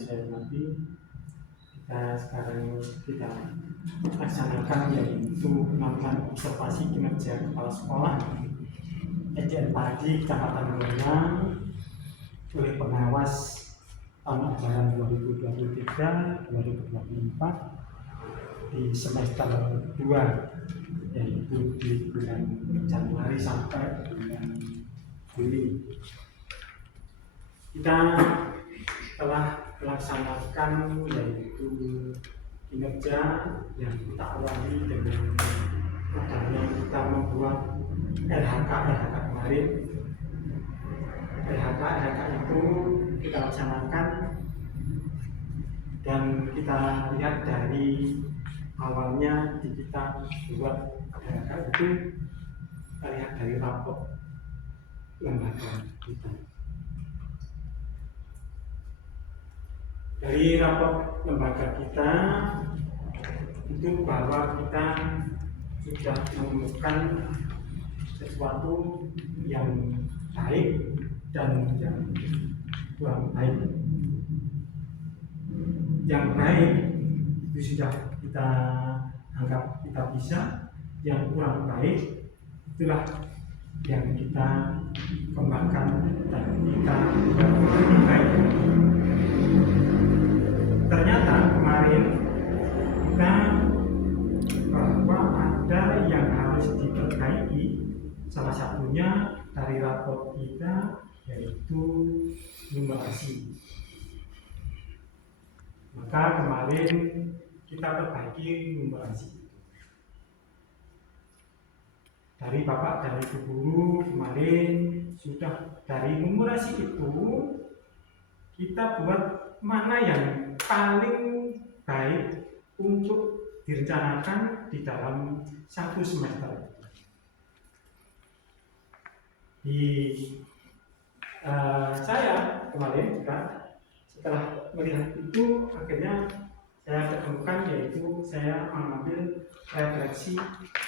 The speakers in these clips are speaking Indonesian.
saya hormati, kita laksanakan yaitu melakukan observasi kinerja kepala sekolah SDN Padi Kecamatan Mulya oleh pengawas tahun ajaran 2023-2024 di semester 2, yaitu di bulan Januari sampai bulan Juli. Kita telah melaksanakan yaitu kinerja yang kita awali dengan adanya kita membuat RHK kemarin. RHK itu kita laksanakan dan kita lihat dari awalnya kita buat RHK itu, kita lihat dari rapor lembaga kita. Dari rapor lembaga kita itu bahwa kita sudah menemukan sesuatu yang baik dan yang kurang baik. Yang baik itu sudah kita anggap kita bisa, yang kurang baik itulah yang kita kembangkan dan kita lebih baik. Ternyata kemarin kita bahwa ada yang harus diperbaiki, salah satunya dari rapor kita yaitu numerasi. Maka kemarin kita perbaiki numerasi. Dari Bapak dan Ibu guru kemarin sudah dari numerasi itu kita buat mana yang paling baik untuk direncanakan di dalam satu semester. Saya kemarin juga setelah melihat itu akhirnya saya ketemukan yaitu saya mengambil refleksi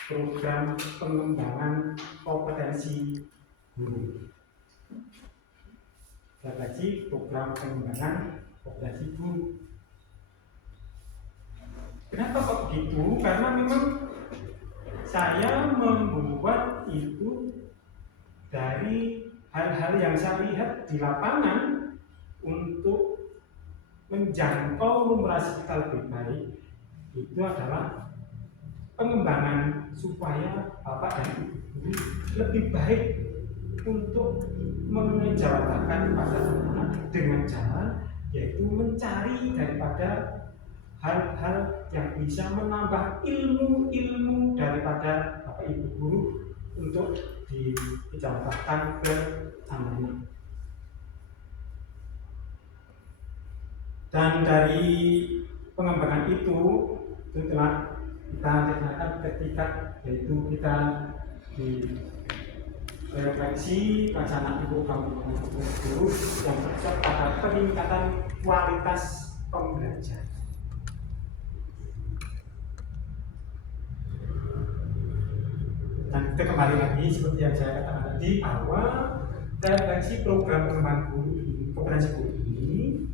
program pengembangan kompetensi guru. Refleksi program pengembangan kompetensi guru. Kenapa kok begitu? Karena memang saya membuat itu dari hal-hal yang saya lihat di lapangan untuk menjangkau numerasi kita lebih baik. Itu adalah pengembangan supaya Bapak dan Ibu guru lebih baik untuk menjawabkan pada anak dengan cara yaitu mencari daripada hal-hal yang bisa menambah ilmu-ilmu daripada Bapak Ibu guru untuk dijawabkan ke anaknya. Dan dari pengembangan itu telah kita rencanakan ketika yaitu kita di refleksi pelaksanaan program guru yang cocok pada peningkatan kualitas pembelajaran. Dan kita kembali lagi seperti yang saya katakan tadi bahwa refleksi program pengembangan guru ini, kompetensi guru ini,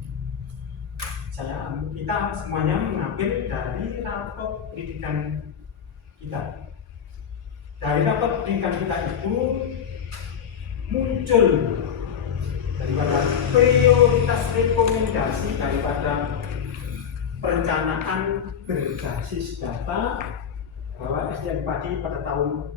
kita semuanya mengambil dari rapor pendidikan kita. Dari rapor pendidikan kita itu muncul daripada prioritas rekomendasi daripada perencanaan berbasis data bahwa SDN Padi pada tahun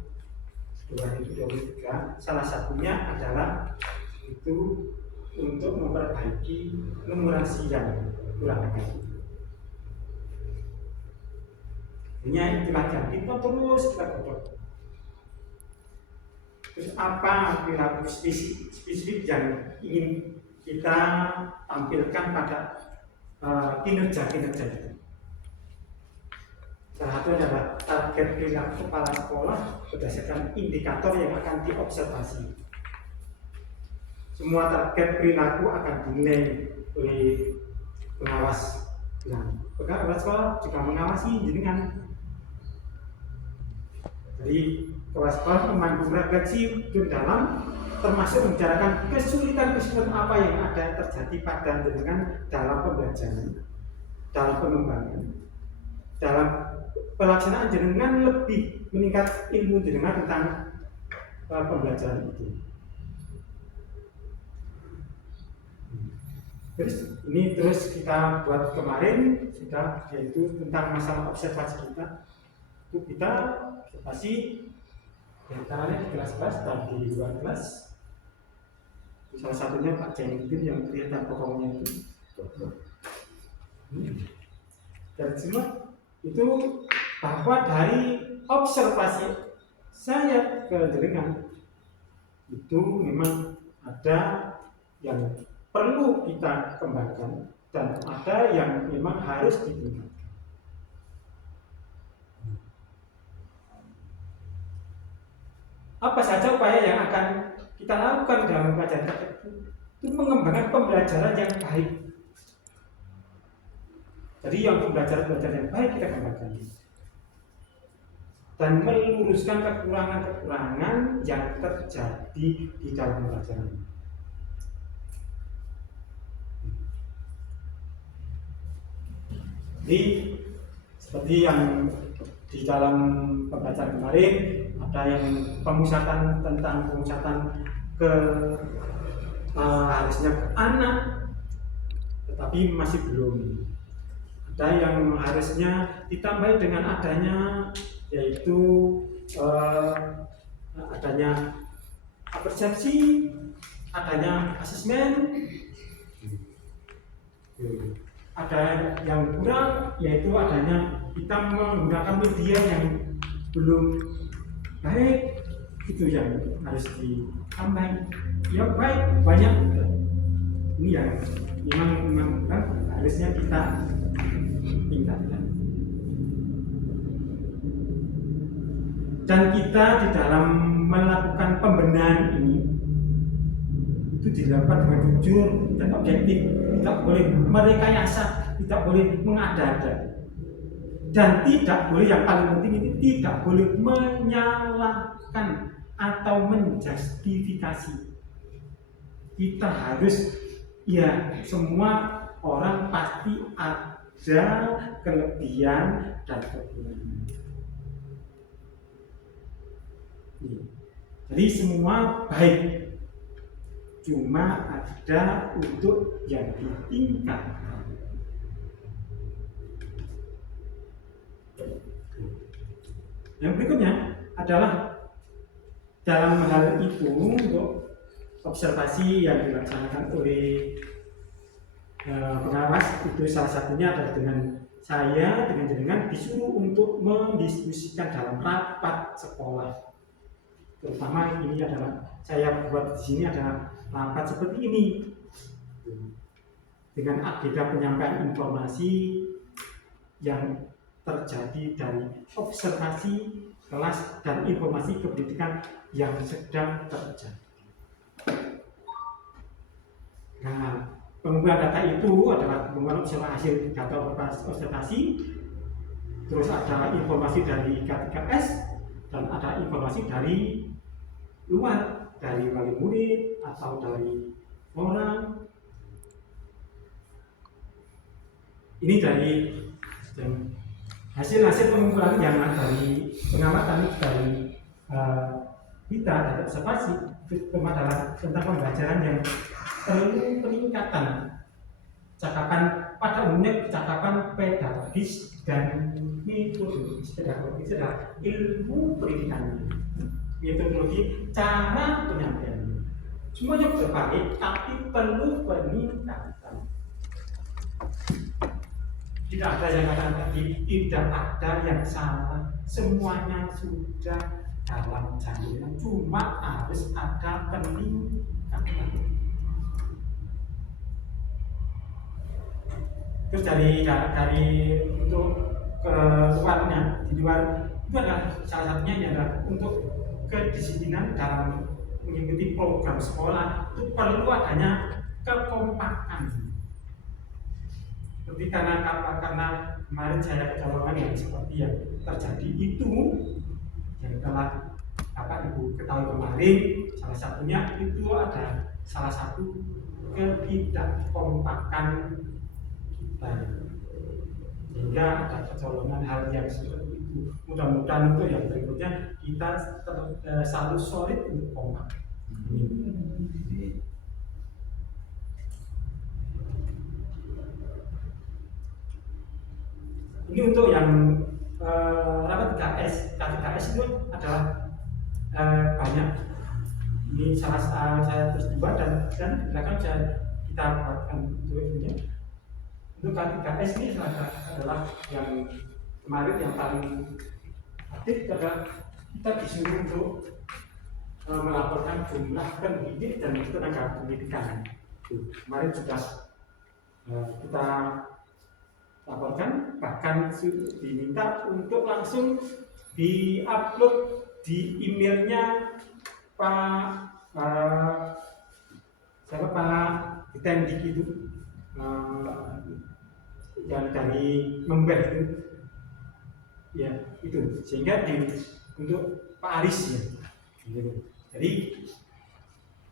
2023 salah satunya adalah itu untuk memperbaiki numerasi yang kurang baik. Ini itulah yang kita terus kita godok. Terus apa perilaku spesifik yang ingin kita tampilkan pada kinerja-kinerja itu? Salah satu adalah target perilaku kepala sekolah berdasarkan indikator yang akan diobservasi. Semua target perilaku akan dinilai oleh pengawas. Pengawas sekolah juga mengawasi jenengan. Jadi kepala sekolah memandu refleksi ke dalam termasuk membicarakan kesulitan-kesulitan apa yang ada terjadi pada jenengan dalam pembelajaran, dalam pengembangan, dalam pelaksanaan jenengan lebih meningkat ilmu jenengan tentang pembelajaran itu. Terus kita buat kemarin sudah, yaitu tentang masalah observasi kita. Itu kita observasi diantaranya di kelas dan di luar kelas. Salah satunya Pak Jainuddin yang kelihatan pokoknya itu. Dan semua itu bahwa dari observasi saya ke jenengan itu memang ada yang perlu kita kembangkan dan ada yang memang harus ditingkatkan. Apa saja upaya yang akan kita lakukan dalam pembelajaran itu mengembangkan pembelajaran yang baik. Jadi yang pembelajaran yang baik kita kembangkan dan meluruskan kekurangan-kekurangan yang terjadi di dalam pembelajaran. Jadi seperti yang di dalam pembelajaran kemarin ada yang pemusatan ke harusnya ke anak, tetapi masih belum. Ada yang harusnya ditambah dengan adanya yaitu adanya persepsi, adanya asesmen. Ada yang kurang yaitu adanya kita menggunakan media yang belum baik, itu yang harus ditambah. Ya baik banyak, ini yang memang harusnya kita tingkatkan. Dan kita di dalam melakukan pembenahan ini itu dilakukan dengan jujur dan objektif, tidak boleh merekayasa, tidak boleh mengada-ada, dan tidak boleh, yang paling penting ini tidak boleh menyalahkan atau menjustifikasi. Kita harus, ya semua orang pasti ada kelebihan dan kekurangan. Jadi semua baik, cuma ada untuk yang ditingkatkan. Yang berikutnya adalah dalam hal itu untuk observasi yang dilaksanakan oleh pengawas, itu salah satunya adalah dengan jenengan disuruh untuk mendiskusikan dalam rapat sekolah. Terutama ini adalah saya buat di sini adalah rapat seperti ini dengan agenda penyampaian informasi yang terjadi dari observasi kelas dan informasi kependidikan yang sedang terjadi. Nah, pengumpulan data itu adalah pengumpulan hasil data observasi, terus ada informasi dari K3S dan ada informasi dari luar, dari wali murid atau dari orang. Ini dari hasil pengumpulan yang dari pengamatan dari kita dari observasi itu adalah tentang pembelajaran yang perlu peningkatan cakapan, pada umumnya cakapan pedagogis dan metodologis. Pedagogis adalah ilmu pendidikan, metodologi cara penyampaian. Semuanya berbalik, tapi perlu peningkatan. Tidak ada yang katakan tadi, tidak ada yang salah, semuanya sudah dalam jalurnya, cuma harus ada peningkatan. Terus dari untuk luarnya, di luar itu adalah salah satunya adalah untuk kedisiplinan dalam mengikuti program sekolah itu perlu adanya kekompakan. Seperti karena kemarin saya kecolongan yang seperti yang terjadi itu yang telah Bapak Ibu ketahui kemarin, salah satunya itu ada salah satu ketidakkompakan kita, sehingga ada kecolongan hal yang seperti itu. Mudah-mudahan untuk yang berikutnya kita selalu solid untuk kompak. Ini untuk yang rapat KS itu adalah banyak. Ini saya terus buat dan belakang kita buatkan videonya. Untuk K3S ini adalah yang kemarin yang paling aktif adalah kita disuruh untuk melaporkan jumlah pendidik dan tenaga pendidikan. Kemarin sudah kita laporkan, bahkan diminta untuk langsung di-upload di emailnya Pak Ditendik itu, yang dari Member itu, ya itu, sehingga untuk Pak Aris ya, gitu. Jadi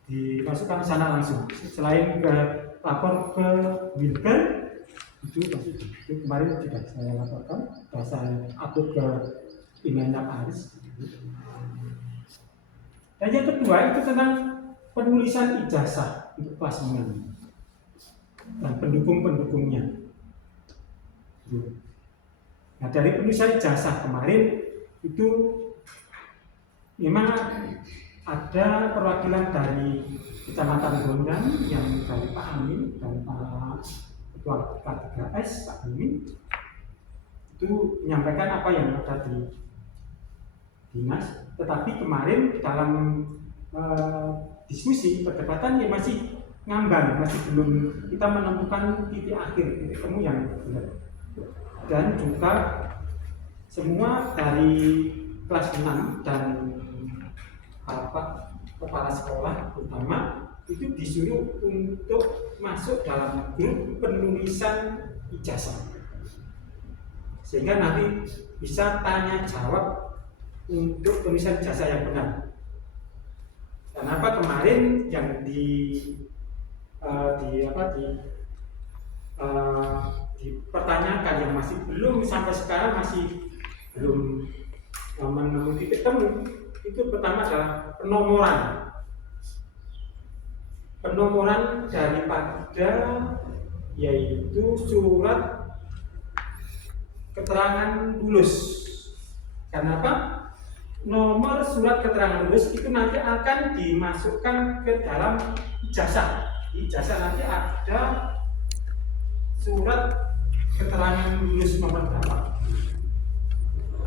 dimasukkan sana langsung, selain ke lapor ke Wilker itu masih itu kemarin sudah saya laporkan, saya upload ke emailnya Pak Aris. Dan yang kedua itu tentang penulisan ijazah untuk kelas menengah dan pendukung-pendukungnya. Nah, dari penulisan ijazah kemarin itu memang ada perwakilan dari Kecamatan Gondang yang dari Pak Amin dan Pak Ketua K3S Pak Amin itu menyampaikan apa yang ada di dinas, tetapi kemarin dalam diskusi perdebatan ya masih ngambang, masih belum kita menemukan titik akhir, titik temu yang benar. Dan juga semua dari kelas 6 dan kepala sekolah utama itu disuruh untuk masuk dalam grup penulisan ijazah, sehingga nanti bisa tanya jawab untuk penulisan ijazah yang benar. Kenapa kemarin yang dipertanyakan yang masih belum sampai sekarang masih belum menemui titik temu, itu pertama adalah penomoran daripada yaitu surat keterangan lulus. Kenapa? Nomor surat keterangan lulus itu nanti akan dimasukkan ke dalam ijazah. Di ijazah nanti ada surat keterangan lulus nomor berapa.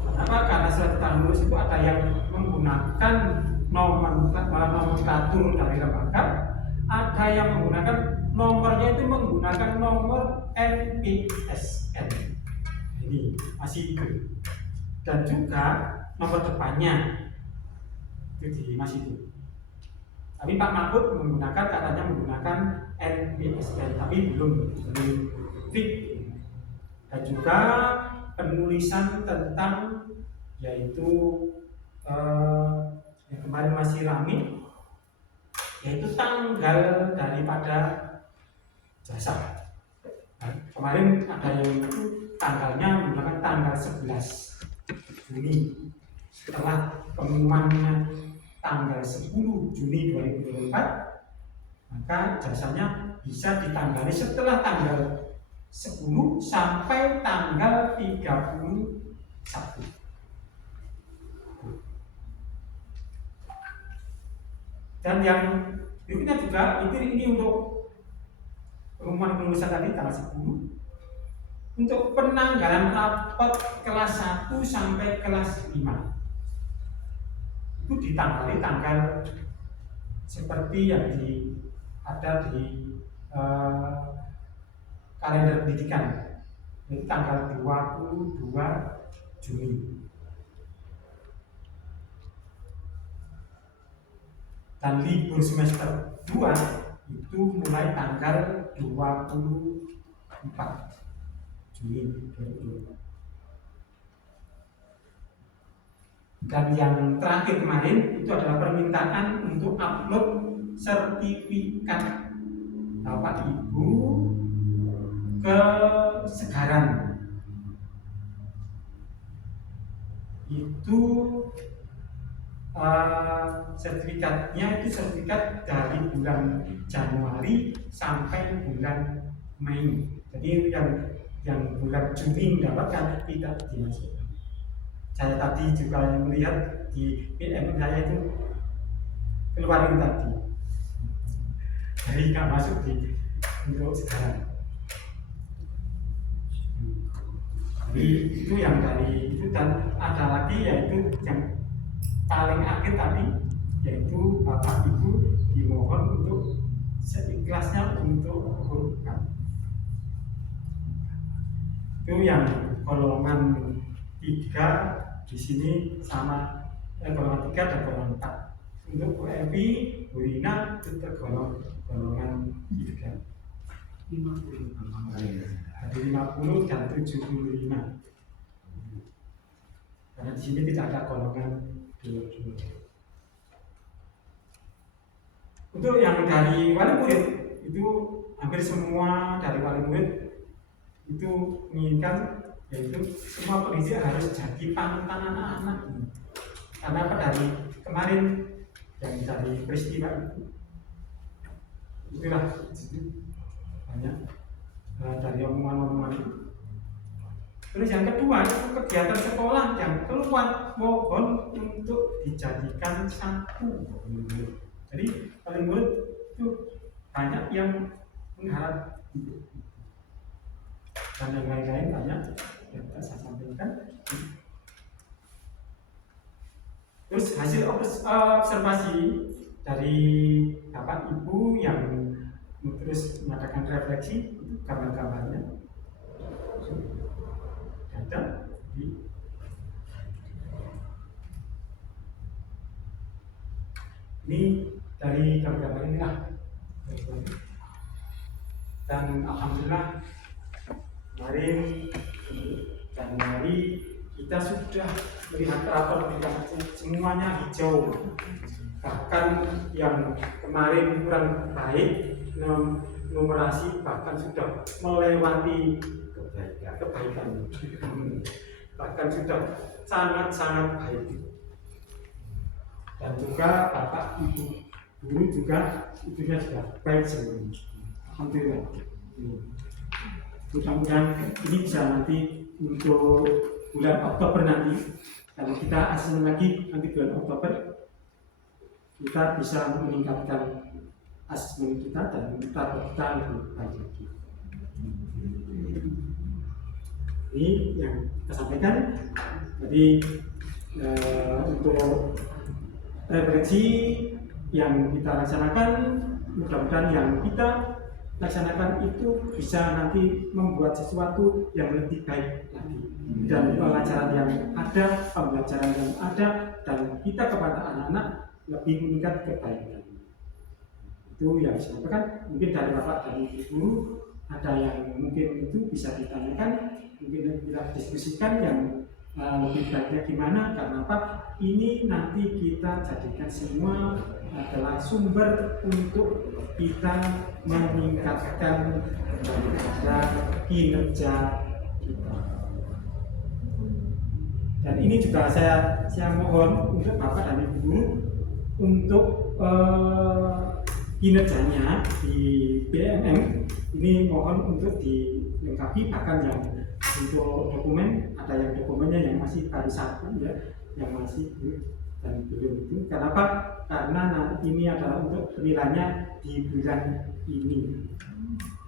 Kenapa? Karena surat keterangan lulus itu ada yang menggunakan nomenklatur dari lembaga, ada yang menggunakan nomornya itu menggunakan nomor NPSN. Ini masih itu. Dan juga nomor depannya itu masih itu. Tapi Pak Mahfud katanya menggunakan NPSN, tapi belum fix. Dan juga penulisan tentang yaitu yang kemarin masih ramai, yaitu tanggal daripada jasa. Nah, kemarin ada yang tanggalnya menggunakan tanggal 11 Juni, setelah pengumumannya tanggal 10 Juni 2024, maka jasanya bisa ditanggali setelah tanggal 10 sampai tanggal 31. Dan yang berikutnya juga ini untuk pengumuman penulisan tadi tanggal 10. Untuk penanggalan rapot kelas 1 sampai kelas 5 itu ditanggali tanggal seperti yang ada di kalender pendidikan, yaitu tanggal 22 Juni. Dan libur semester 2 itu mulai tanggal 24 Juni 2024. Dan yang terakhir kemarin itu adalah permintaan untuk upload sertifikat Bapak Ibu kesegaran. Itu sertifikatnya itu sertifikat dari bulan Januari sampai bulan Mei. Jadi yang bulan Juni mendapatkan tidak dimasukkan. Saya tadi juga melihat di PM saya itu keluarin tadi, jadi nggak masuk di untuk sekarang. Jadi itu yang dari itu, dan ada lagi yaitu yang paling akhir tadi, yaitu Bapak Ibu dimohon untuk seikhlasnya untuk hurufkan. Itu yang golongan 3 di sini sama golongan 3 dan golongan 4. Untuk Bu Evi, Bu Rina itu tergolong golongan 3. 50 dan 75. Karena di sini tidak ada golongan 2. Untuk yang dari wali murid itu hampir semua dari wali murid itu menginginkan yaitu semua pendidik harus jadi panutan anak-anak. Karena apa, dari kemarin yang dari peristiwa itu itulah banyak dari omongan-omongan itu. Terus yang kedua itu kegiatan sekolah yang keluar mohon untuk dijadikan satu. Jadi paling murid itu banyak yang mengharap itu, dan yang lain-lain banyak yang tidak saya sampaikan. Terus hasil observasi dari Bapak Ibu yang terus mengadakan refleksi itu gambar-gambarnya ada di ini dari gambar-gambar ini lah. Dan alhamdulillah kemarin Januari kita sudah melihat rapor semuanya hijau. Bahkan yang kemarin kurang baik numerasi bahkan sudah melewati kebaikan, bahkan sudah sangat-sangat baik. Dan juga Bapak Ibu guru juga itunya sudah baik semuanya. Alhamdulillah. Mudah-mudahan ini bisa nanti untuk bulan Oktober nanti, kalau kita asing lagi nanti bulan Oktober kita bisa meningkatkan asesmen kita dan target kita lebih baik lagi. Ini yang kita sampaikan. Jadi untuk refleksi yang kita laksanakan, mudah-mudahan yang kita laksanakan itu bisa nanti membuat sesuatu yang lebih baik lagi, dan pelajaran yang ada, pembelajaran yang ada, dan kita kepada anak-anak lebih meningkat kebaikan. Itu yang saya sampaikan. Mungkin dari Bapak dan Ibu ada yang mungkin itu bisa ditanyakan, mungkin kita diskusikan yang lebih baiknya gimana. Karena apa? Ini nanti kita jadikan semua adalah sumber untuk kita meningkatkan daripada kinerja kita. Dan ini juga saya mohon untuk Bapak dan Ibu untuk kinerjanya di BMM ini mohon untuk dilengkapi, bahkan yang untuk dokumen ada yang dokumennya yang masih baru 1 ya, yang masih dan belum itu. Kenapa? Karena ini adalah untuk penilaiannya di bulan ini.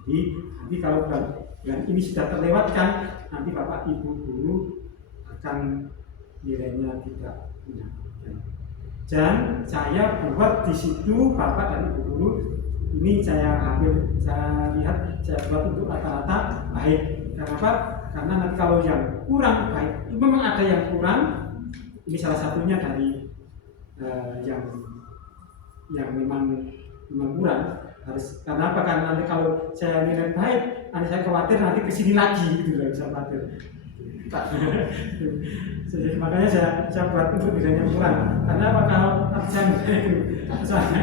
Jadi nanti kalau bulan ini sudah terlewatkan, nanti Bapak Ibu guru akan nilainya tidak mendapatkan. Dan saya buat di situ Bapak dan Ibu guru ini saya lihat saya buat untuk rata-rata baik. Kenapa? Karena nanti kalau yang kurang baik, memang ada yang kurang. Ini salah satunya dari yang memang kurang. Harus karena apa? Karena nanti kalau saya nilai baik, nanti saya khawatir nanti kesini lagi gitu loh, saya khawatir. Jadi, makanya saya buat untuk nilainya kurang. Karena apa, kalau absen soalnya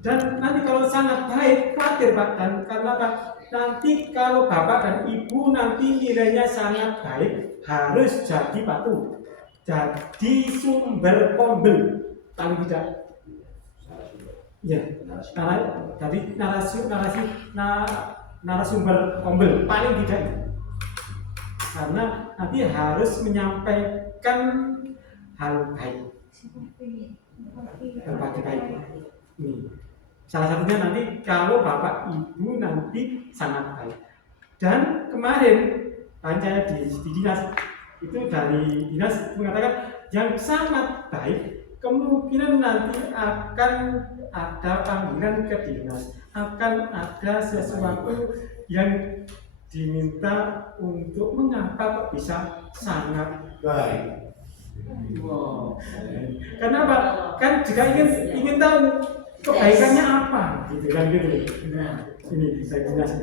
dan nanti kalau sangat baik khawatir Pak, dan karena Pak, nanti kalau Bapak dan Ibu nanti nilainya sangat baik harus jadi patuh, jadi sumber kombel paling tidak. Ya, jadi narasumber kombel paling tidak, karena nanti harus menyampaikan hal baik, berbagi baik. Ini salah satunya nanti kalau Bapak Ibu nanti sangat baik. Dan kemarin saya di dinas itu, dari dinas mengatakan yang sangat baik kemungkinan nanti akan ada panggilan ke dinas, akan ada sesuatu yang diminta untuk mengapa kok bisa sangat baik. Wow. Kenapa? Kan juga ingin tahu kebaikannya apa, gitu kan gitu. Nah, ini saya jelas.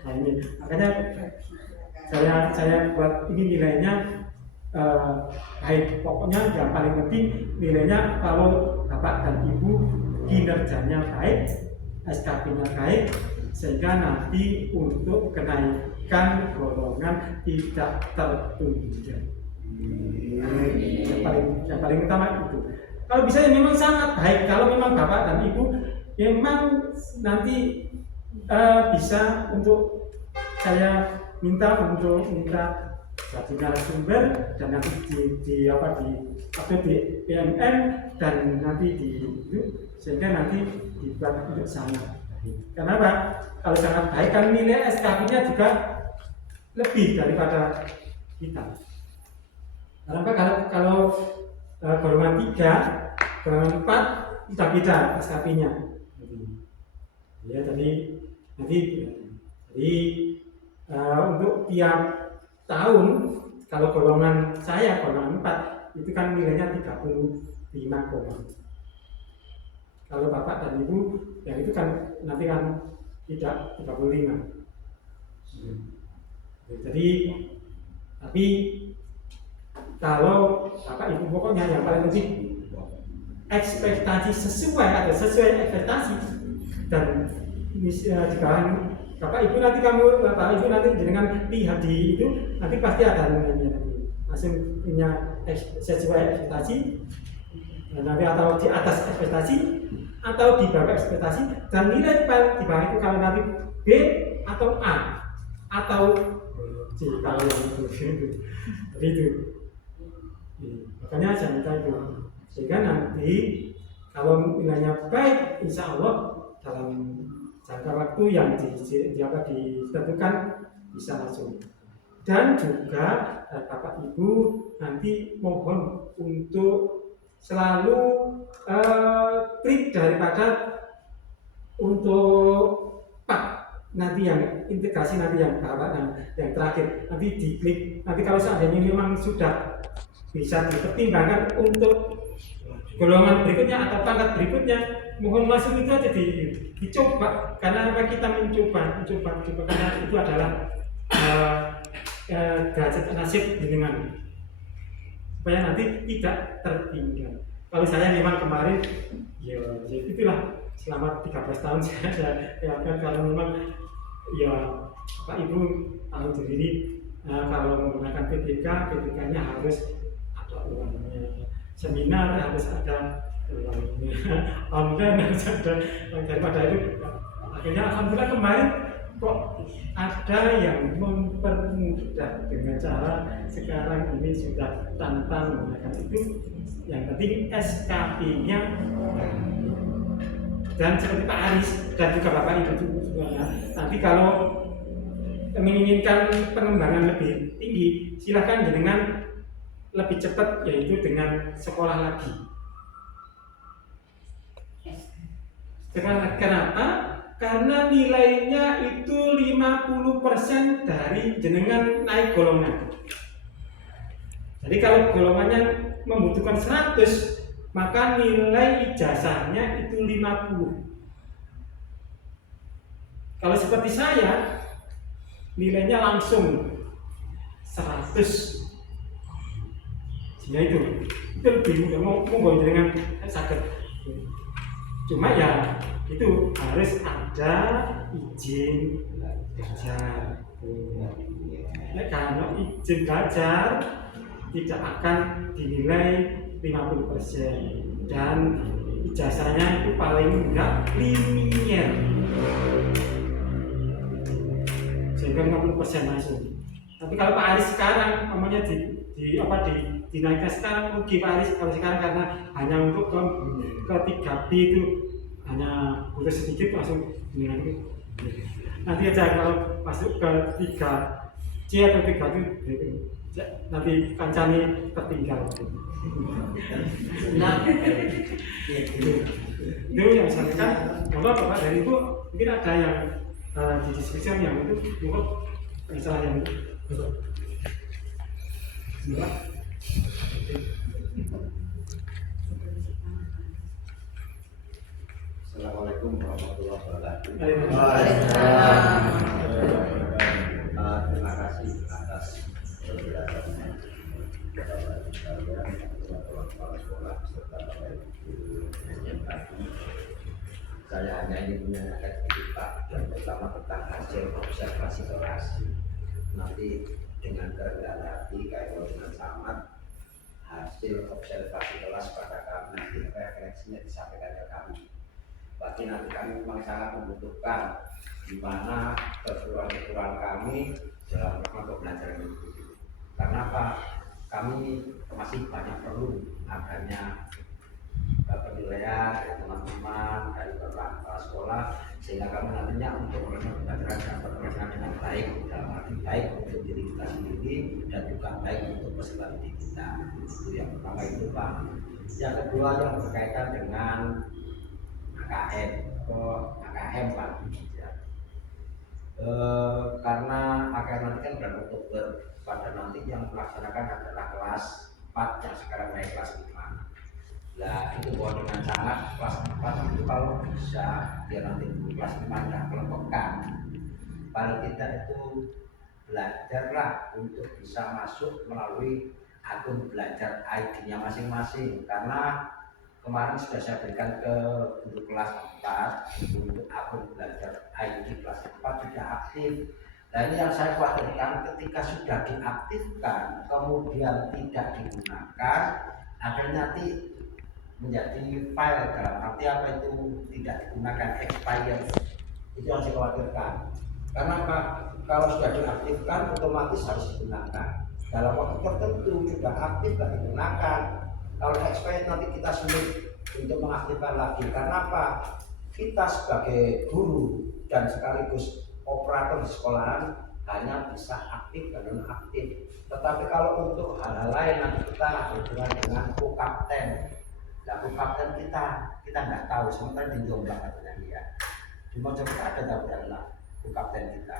Nah ini makanya saya buat ini nilainya baik. Pokoknya yang paling penting nilainya kalau Bapak dan Ibu kinerjanya baik, SKP-nya baik, sehingga nanti untuk kenaikan golongan tidak tertunda. Yang paling utama itu. Kalau bisa ya memang sangat baik. Kalau memang Bapak dan Ibu memang nanti bisa untuk saya minta jadi narasumber, dan nanti di PMN dan nanti sehingga nanti dibuat untuk sangat baik. Kenapa? Kalau sangat baik kan nilai SKP-nya juga lebih daripada kita. Kenapa? Kalau golongan 3, golongan 4 kita beda SKP-nya. Ya, jadi untuk tiap tahun, kalau golongan saya golongan 4 itu kan nilainya 35. Kalau Bapak dan Ibu yang itu kan nanti kan tidak 35. Jadi tapi kalau Bapak Ibu pokoknya yang paling penting ekspektasi sesuai ekspektasi, dan ini jika Bapak Ibu nanti dengan lihat di itu nanti pasti ada nilainya nanti langsung punya sesuai ekspektasi, nanti atau di atas ekspektasi atau di bawah ekspektasi, dan nilai di bawah itu kalau nanti B atau A atau C kalau itu. Jadi itu. Makanya saya minta itu, sehingga nanti kalau nilainya baik, insya Allah dalam jangka waktu yang ditentukan bisa langsung. Dan juga Bapak Ibu nanti mohon untuk selalu trik daripada untuk Pak nanti yang integrasi, nanti yang Bapak yang terakhir nanti diklik. Nanti kalau seandainya memang sudah bisa dipertimbangkan untuk golongan berikutnya atau pangkat berikutnya, mohon langsung itu aja dicoba. Karena apa, kita mencoba karena itu adalah derajat nasib dengan supaya nanti tidak tertinggal. Kalau saya memang kemarin ya itulah selama 13 tahun saya kalau memang ya Pak Ibu tahu sendiri, kalau menggunakan PTK-nya harus uangnya, seminar harus ada uangnya, online harus ada. Daripada itu akhirnya alhamdulillah kemarin kok ada yang mempermudah dengan cara sekarang ini sudah tanpa menggunakan itu. Yang penting SKP-nya, dan seperti Pak Aris dan juga Bapak Ibu semuanya, nanti kalau menginginkan pengembangan lebih tinggi silakan dengan lebih cepat, yaitu dengan sekolah lagi. Kenapa? Karena nilainya itu 50% dari jenengan naik golongan. Jadi kalau golongannya membutuhkan 100, maka nilai ijazahnya itu 50. Kalau seperti saya nilainya langsung 100. Sehingga itu lebih mudah mau dengan sakit. Cuma ya itu harus ada izin belajar. Kalau izin belajar tidak akan dinilai 50% dan ijazahnya itu paling enggak linier, sehingga 50% langsung. Tapi kalau Pak Aris sekarang namanya dinaikkan sekarang rugi Pak Aris kalau sekarang, karena hanya untuk ke 3B itu hanya butuh sedikit langsung dinaikkan. Nanti aja kalau masuk ke 3C atau 3 itu nanti kancane tertinggal. Nah, itu yang saya kan, Bapak dari itu mungkin ada yang di description yang itu mungkin masalah yang itu. Assalamualaikum warahmatullahi wabarakatuh. Terima kasih atas penjelasannya kepada sekalian, kepada kepala sekolah serta Bapak Ibu tadi. Saya hanya ingin menanyakan sedikit Pak, yang pertama tentang hasil observasi kelas. Nanti dengan kerendahan hati kayak dengan sangat hasil observasi kelas pada kami nanti referensinya disampaikan ke kami. Berarti nanti kami memang sangat membutuhkan di mana kekurangan kami dalam rangka belajar itu. Karena apa? Kami masih banyak perlu adanya penilaian dari teman-teman dari kepala sekolah, sehingga kami nantinya untuk belajar dan berpengalaman dengan baik, dalam arti baik untuk diri kita sendiri dan juga baik untuk peserta didik kita. Itu yang pertama itu Pak. Yang kedua yang berkaitan dengan AKM Pak. Ya. Karena AKM nanti kan bulan Oktober, pada nanti yang melaksanakan adalah kelas 4 yang sekarang naik kelas 5. Nah itu bahwa dengan sangat kelas 4 itu kalau bisa biar nanti kelas 5 tidak kelempetkan, paling tidak itu belajarlah untuk bisa masuk melalui akun belajar ID-nya masing-masing. Karena kemarin sudah saya berikan ke guru kelas 4 untuk akun belajar ID kelas 4 tidak aktif. Nah ini yang saya khawatirkan, ketika sudah diaktifkan kemudian tidak digunakan, akhirnya nanti menjadi file dalam arti apa itu tidak digunakan, expired. Itu yang saya khawatirkan. Karena apa? Kalau sudah diaktifkan otomatis harus digunakan. Dalam waktu tertentu sudah aktif tidak digunakan. Kalau expired nanti kita sulit untuk mengaktifkan lagi. Karena apa? Kita sebagai guru dan sekaligus operator di sekolahan hanya bisa aktif dan non aktif. Tetapi kalau untuk hal-hal lain nanti kita berhubungan dengan kapten. Nah, kapten kita nggak tahu, sementara di Jombang katanya dia. Cuma coba ada tapi adalah kapten kita.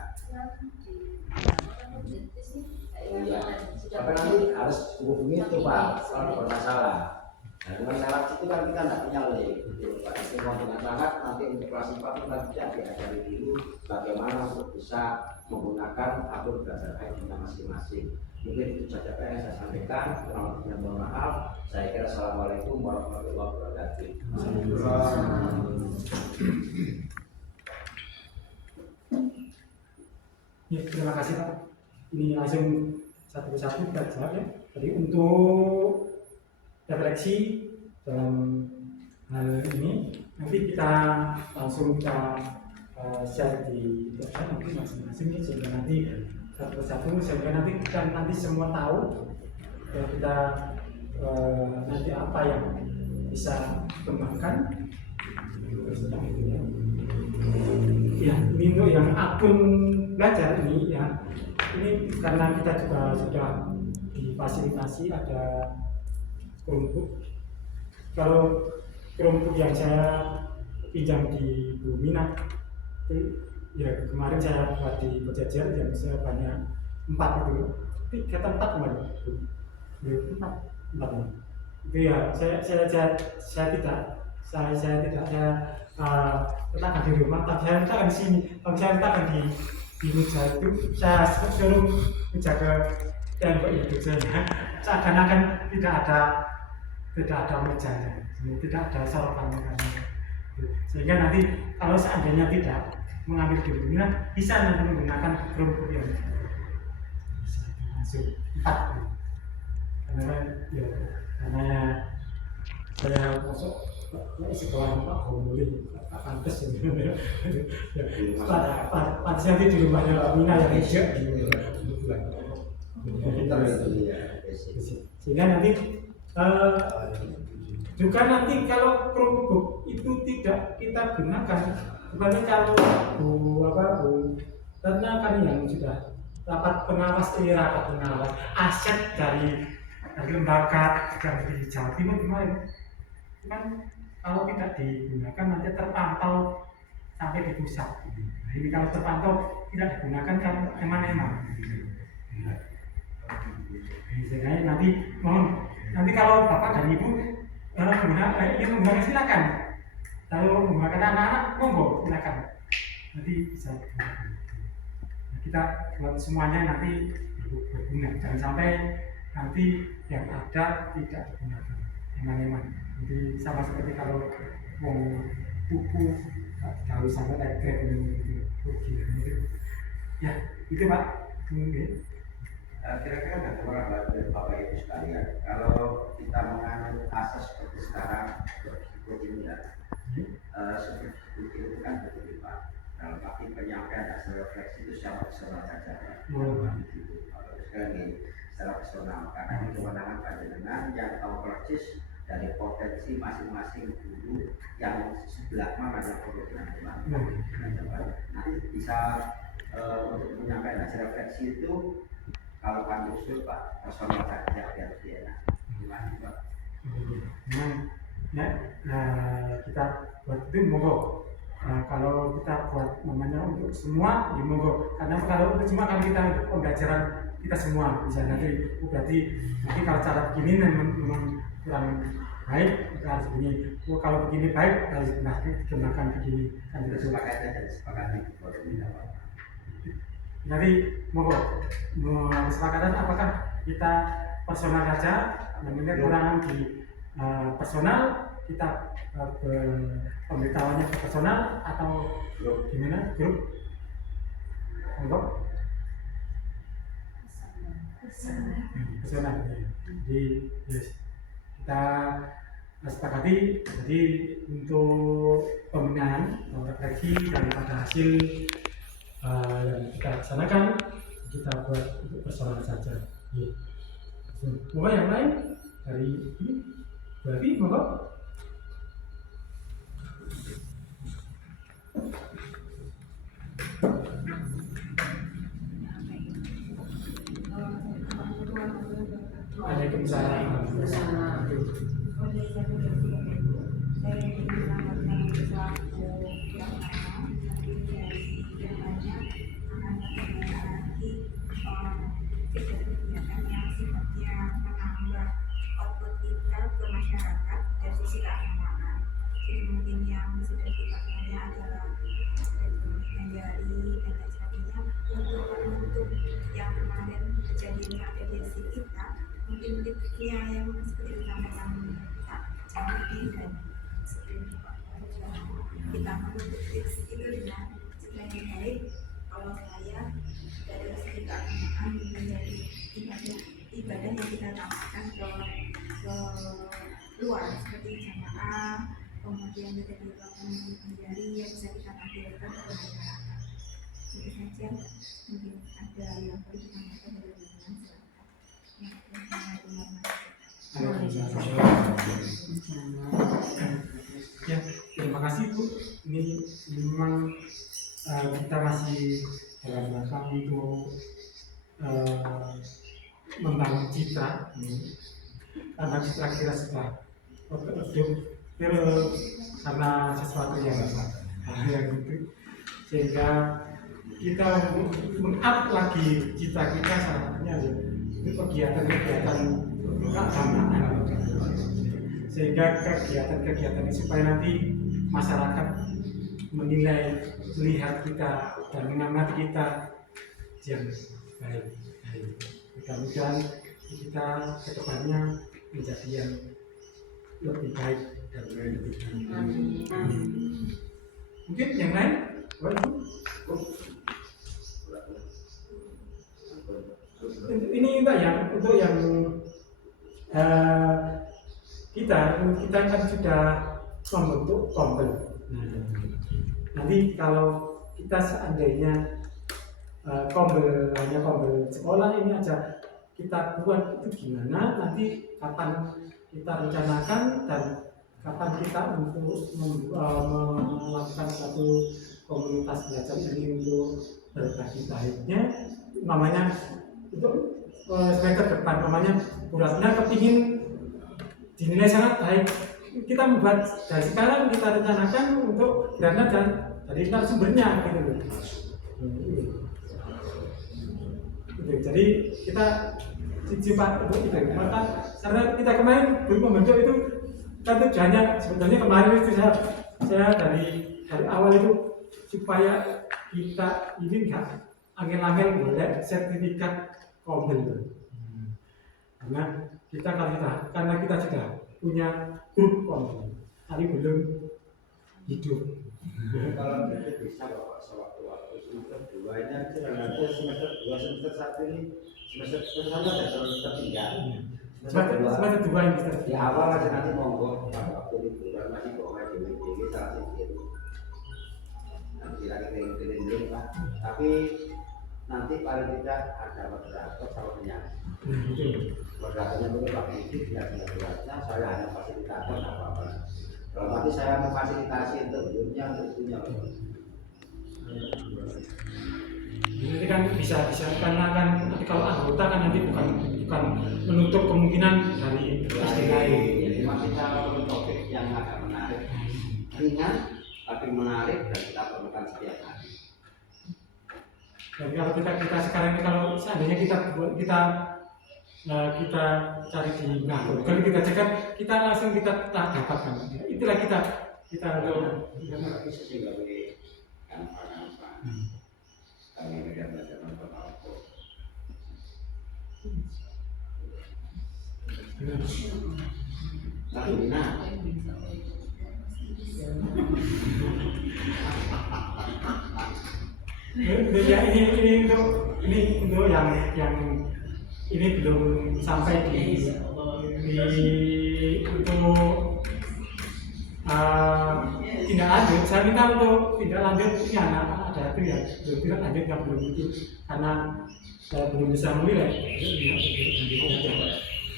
Iya, tapi nanti harus hubungi itu Pak kalau bermasalah. Nah, dengan syarat itu kan kita tidak punya link. Semua dengan syarat nanti untuk kelas 4 kita bisa diajari dulu bagaimana untuk bisa menggunakan akun belajar ID-nya masing-masing. Mungkin itu saja yang saya sampaikan. Kurang lebihnya mohon maaf. Saya kira assalamualaikum warahmatullahi wabarakatuh. Ya, terima kasih Pak. Ini langsung satu persatu kita jawab ya. Jadi untuk refleksi dalam hal ini nanti kita langsung share di website nanti masing-masing ya, sehingga nanti satu persatu sehingga nanti kita nanti semua tahu ya, kita nanti apa yang bisa kembangkan. Ya, ini untuk yang akun belajar ini ya, ini karena kita juga sudah difasilitasi ada Chromebook. Kalau Chromebook yang saya pinjam di Bumina itu ya kemarin saya buat di Pejajar yang saya banyak 4 itu, tapi kata 4 kemarin, 4 itu ya saya tidak letakkan di rumah, tapi saya letakkan di sini, tapi saya letakkan di di meja itu saya suruh menjaga tembok hidup saya, seakan-akan tidak ada mejanya, tidak ada sorotannya kan. Sehingga nanti kalau seandainya tidak mengambil di rumah bisa nanti menggunakan Chromebook yang bisa langsung 4 karena saya masuk sekolah Pak boleh tak pantas pantas nanti di rumahnya Pak Mina yang hijau sehingga nanti juga nanti kalau Chromebook itu tidak kita gunakan bukannya kalau karena kan yang sudah rapat pengawas aset dari lembaga dari Jawa Timur kemarin kan kalau tidak digunakan nanti terpantau sampai di pusat. Nah, ini kalau terpantau tidak digunakan kan eman-eman. Sehingga nanti mohon nanti kalau bapak dan ibu ingin menggunakan silakan. Kalau menggunakan anak-anak monggo silakan. Nanti bisa digunakan. Nah, kita buat semuanya nanti berguna. Jangan sampai nanti yang ada tidak digunakan eman-eman. Jadi sama seperti kalau mau buku kalau sampai kayak gitu. Ya itu Pak. Kira-kira bagaimana Bapak Ibu sekalian kalau kita menganut asas seperti sekarang berikut ini ya seperti itu kan betul Pak dalam arti penyampaian hasil refleksi itu secara personal saja sekali secara personal karena ini kewenangan panjenengan yang tahu persis dari potensi masing-masing guru yang sebelah mana yang perlu dilakukan. Nanti bisa untuk menyampaikan hasil refleksi itu kalau kami usul Pak personal saja biar dia gimana Pak? Kita buat itu monggo. Kalau kita buat namanya untuk semua di monggo. Karena kalau untuk semua kan kita pembelajaran kita semua bisa nanti berarti nanti kalau cara begini memang kurang baik kita harus begini. Kalau begini baik harus digunakan begini. Kan kita sepakatnya dan sepakatnya nanti monggo kesepakatan apakah kita personal saja namanya kurangan di personal kita pemberitahuannya ke personal atau gimana grup monggo personal jadi yes. Kita sepakati jadi untuk pembinaan refleksi daripada hasil yang kita laksanakan kita buat untuk personal saja. Monggo yang lain dari ini berarti monggo. Waalaikumsalam. Yang seperti disampaikan Pak Jamudi dan kita menuntut tips itu dengan cara yang baik. Kalau saya dari segi keagamaan menjadi ibadah yang kita lakukan ke luar seperti jamaah, kemudian menjadi bangun menjadi yang bisa kita tampilkan ke masyarakat. Itu saja mungkin ada yang perlu disampaikan dari teman-teman. Ya, terima kasih Bu. Ini memang kita masih dalam rangka untuk membangun citra ini. Karena citra kita sudah karena sesuatu yang itu, sehingga kita meng-up lagi citra kita salah satunya itu kegiatan-kegiatan keagamaan, sehingga kegiatan-kegiatan ini supaya nanti masyarakat menilai, melihat kita dan mengamati kita yang baik. Mudah-mudahan kita kedepannya menjadi yang lebih baik dan lebih baik. Mungkin yang lain, ini untuk yang kita kan sudah membentuk kompel. Nanti kalau kita seandainya hanya kompel sekolah ini aja kita buat, itu gimana? Nanti kapan kita rencanakan dan kapan kita untuk melakukan satu komunitas belajar ini untuk berbagi baiknya, namanya itu semester depan, namanya bulatnya kepingin dinilai sangat baik. Kita membuat dari sekarang, kita rencanakan untuk dana dan dari sumbernya gitu loh. Jadi kita coba untuk itu. Maka karena kita kemarin belum membentuk itu, kan tujuannya sebetulnya kemarin itu saya dari awal itu supaya kita ini nggak angel-angel boleh sertifikat kompel. Karena kita sudah punya grup kompel, tapi belum hidup. Kalau bisa bapak sewaktu-waktu semester 2 ini ada semester 2, semester 1 ini semester 1 ada semester 3. Semester 2 ini di awal aja nanti monggo waktu liburan masih bawa dewe salah sendiri. Nanti lagi keliling-keliling Pak. Tapi nanti paling tidak ada moderator sama penyanyi. Moderatornya mungkin Pak Budi, tidak jelasnya saya hanya fasilitator apa-apa. Kalau nanti saya memfasilitasi untuk dunia, nanti kan bisa karena kan nanti kalau anggota kan nanti bukan menutup kemungkinan dari lain. Jadi kita perlu topik yang agak menarik, ringan tapi menarik dan kita perlukan setiap hari. Dan kalau kita sekarang ini, kalau seandainya kita cari di Google, kita cek, kita langsung kita dapatkan. Itulah kita tapi sehingga boleh tanpa kami tidak belajar nonton apa. Nah, ini untuk yang ini belum sampai di untuk tindak lanjut. Saya minta untuk tindak lanjut ini anak ada itu ya belum tindak lanjut yang belum itu, karena saya belum bisa menilai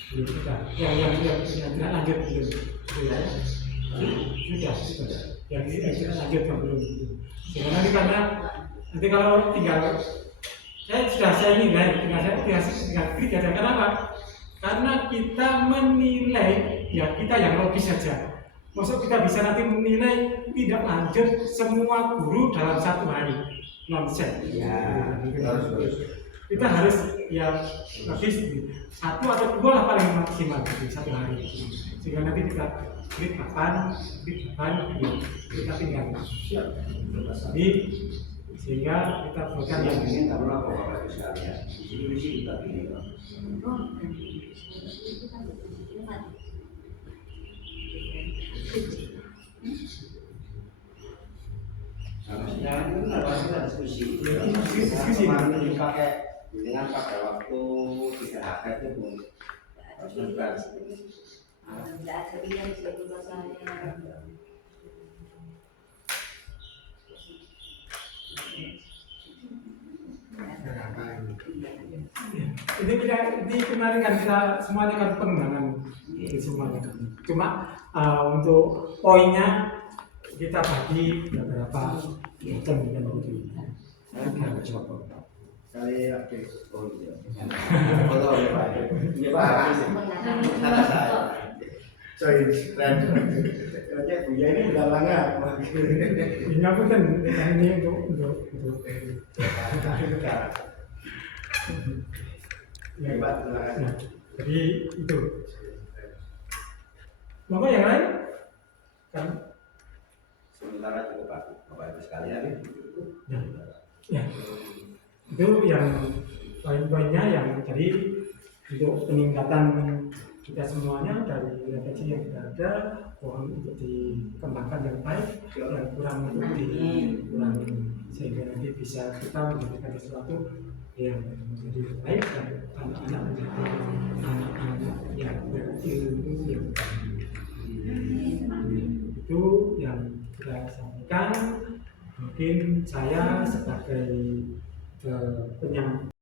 belum kita yang tindak lanjut belum sudah yang tindak lanjut yang belum sehingga nanti kalau tinggal saya nilai tinggal klik aja. Kenapa? Karena kita menilai ya kita yang logis saja. Maksud kita bisa nanti menilai tidak lanjut semua guru dalam satu hari, nonsen. Ya, kita harus ya logis satu atau dua lah paling maksimal di satu hari. Sehingga nanti kita klik kapan kita tinggal. Jadi sehingga kita bukan yang ini nggak perlu apa-apa sekalian. Di sini kita pilih. Sekarang itu harus kita diskusi. Kemarin dipakai dengan pada waktu tidak ada itu pun harus membahas. Ini kemarin kan kita semuanya kan pengembangan semuanya kan. Cuma untuk poinnya kita bagi beberapa macam dan begitu. Saya lagi foto ya Pak. Ini Pak. Sana saya. Coy, keren. Katanya Buya ini udah lama. Ini aku kan ini untuk Ya, Pak, terima kasih. Jadi itu. Maka yang lain kan sementara cukup Pak, Bapak Ibu sekalian. Ya, ya. Itu yang poin-poinnya yang tadi untuk peningkatan kita semuanya dari refleksi yang sudah ada, mohon untuk dikembangkan yang baik, yang kurang untuk dikurangi sehingga nanti bisa kita menjadikan sesuatu yang menjadi baik dan anak-anak menjadi anak-anak yang berilmu yang baik. Itu yang kita sampaikan. Mungkin saya sebagai penyampaian